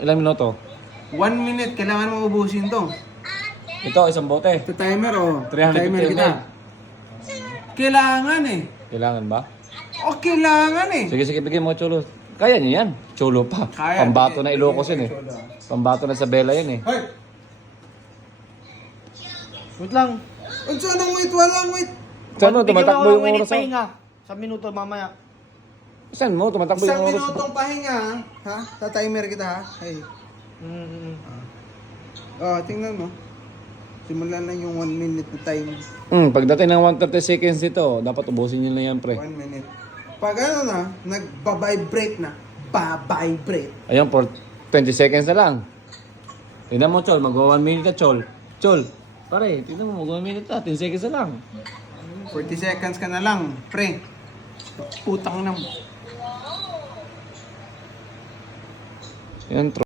Ilang minuto? 1 minute, kailangan mo ubusin to. Ito, isang bote. Ito timer, oh. 350 Timer kita. ml. Kailangan eh. Kailangan ba? O, kailangan eh. Sige, sige, bigyan mo chulo. Kaya niya yan. Chulo pa. Kaya. Pambato na Ilocos yun eh. Pambato na sa Bella yun eh. Hoy! Wait lang. Ang sanang wait, walang wait. Saan mo? Tumatakbo yung oras mo? Pahinga. Sa minuto mamaya. Saan mo? Tumatakbo Isang yung oras mo? minutong pahinga, ha? Sa timer kita, ha? Hey. Oh, tingnan mo. Simulan lang yung 1 minute na time. Pagdating ng 130 seconds dito, dapat ubusin nyo na yan, pre. 1 minute. Pag ano na, nagba-vibrate na. Ba-vibrate. Ayun, for 20 seconds na lang. Tingnan mo, Chol. Mag-1 minute ka, Chol. Chol. Pare, tingnan mo, mag-1 minute na. 10 seconds na lang. 40 seconds ka na lang, pre. Putang na. Yan,